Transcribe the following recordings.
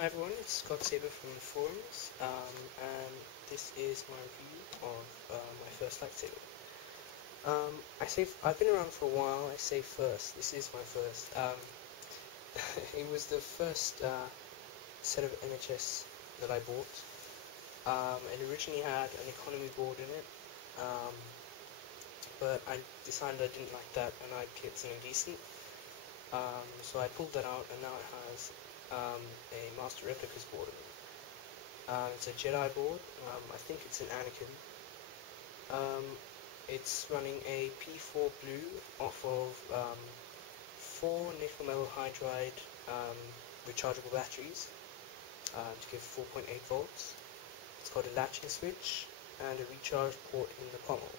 Hi everyone, it's Saber from the forums, and this is my review of my first lightsaber. I've been around for a while. I say first. This is my first. It was the first set of MHS that I bought. It originally had an economy board in it, but I decided I didn't like that and I'd get something decent. So I pulled that out, and now it has a Master Replicas board in it. It's a Jedi board. I think it's an Anakin. It's running a P4 blue off of 4 nickel metal hydride rechargeable batteries to give 4.8 volts. It's got a latching switch and a recharge port in the pommel.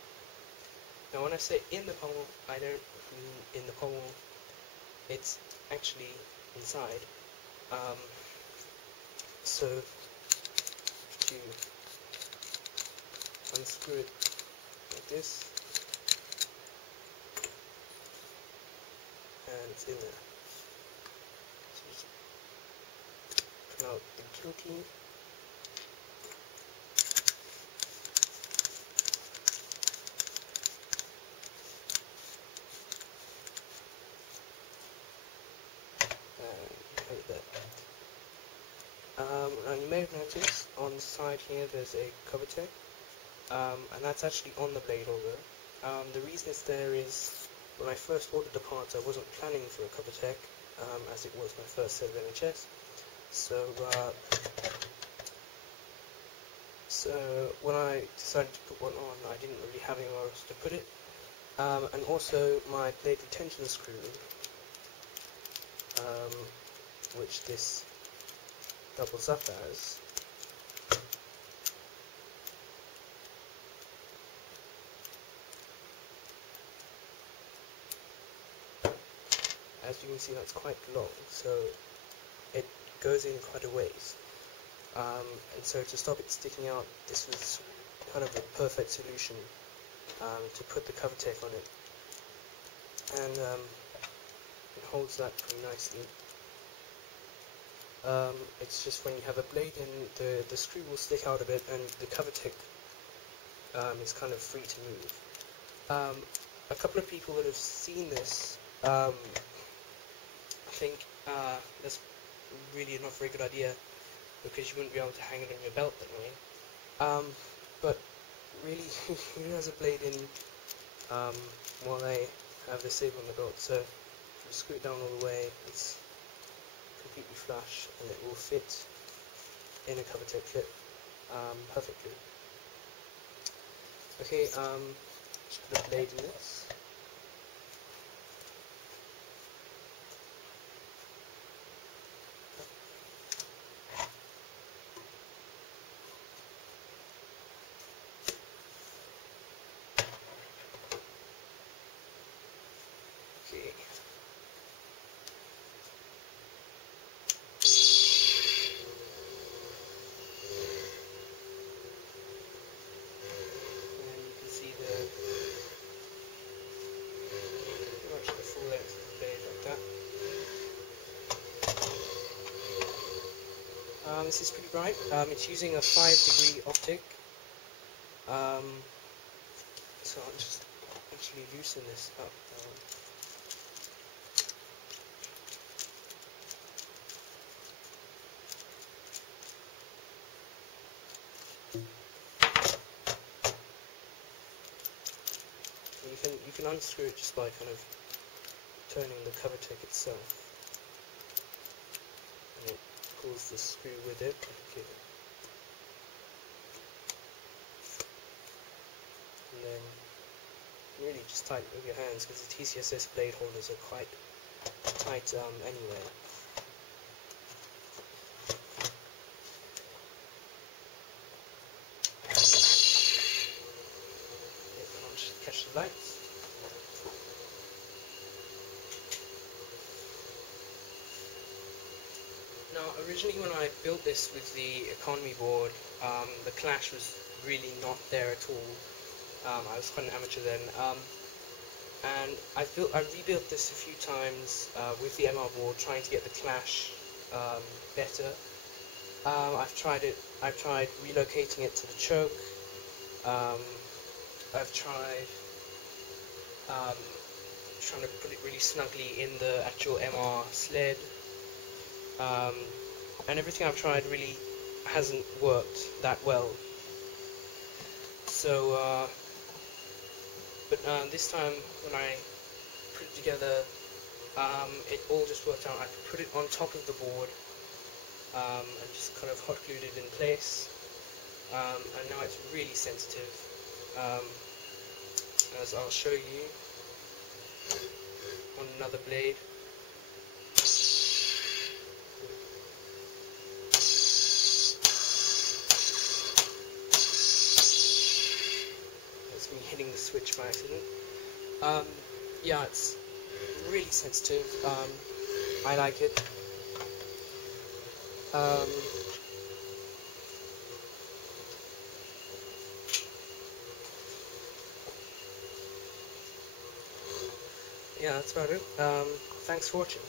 Now when I say in the pommel, I don't mean in the pommel. It's actually inside. So to unscrew it like this, and it's in there. So just pull out the kill key. Now you may have noticed on the side here there's a cover tech, and that's actually on the blade holder. The reason it's there is when I first ordered the parts I wasn't planning for a cover tech, as it was my first set of MHS. So when I decided to put one on, I didn't really have anywhere else to put it, and also my blade retention screw, which this doubles up as, as you can see, that's quite long, so it goes in quite a ways, and so to stop it sticking out, this was kind of a perfect solution to put the cover tech on it, and it holds that pretty nicely. It's just when you have a blade in, the screw will stick out a bit, and the cover tech is kind of free to move. A couple of people that have seen this think that's really not a very good idea, because you wouldn't be able to hang it on your belt that way. But really, who has a blade in while they have the saber on the belt? So if you screw it down all the way, it's completely flush, and it will fit in a cover tech clip perfectly. Okay, just put a blade in this. Okay. This is pretty bright. It's using a 5-degree optic. So I'll just actually loosen this up. You can unscrew it just by kind of turning the cover tech itself, and it pulls the screw with it. Okay. And then really just tighten it with your hands, because the TCSS blade holders are quite tight anyway. I'll just catch the lights. Now, originally when I built this with the economy board, the clash was really not there at all. I was quite an amateur then, and I rebuilt this a few times with the MR board, trying to get the clash better, I've tried it. I've tried relocating it to the choke. I've tried trying to put it really snugly in the actual MR sled, and everything I've tried really hasn't worked that well. So, but this time when I put it together, it all just worked out. I put it on top of the board and just kind of hot glued it in place, and now it's really sensitive, as I'll show you on another blade. That's me hitting the switch by accident. Yeah, it's really sensitive. I like it. Yeah, that's about it. Thanks for watching.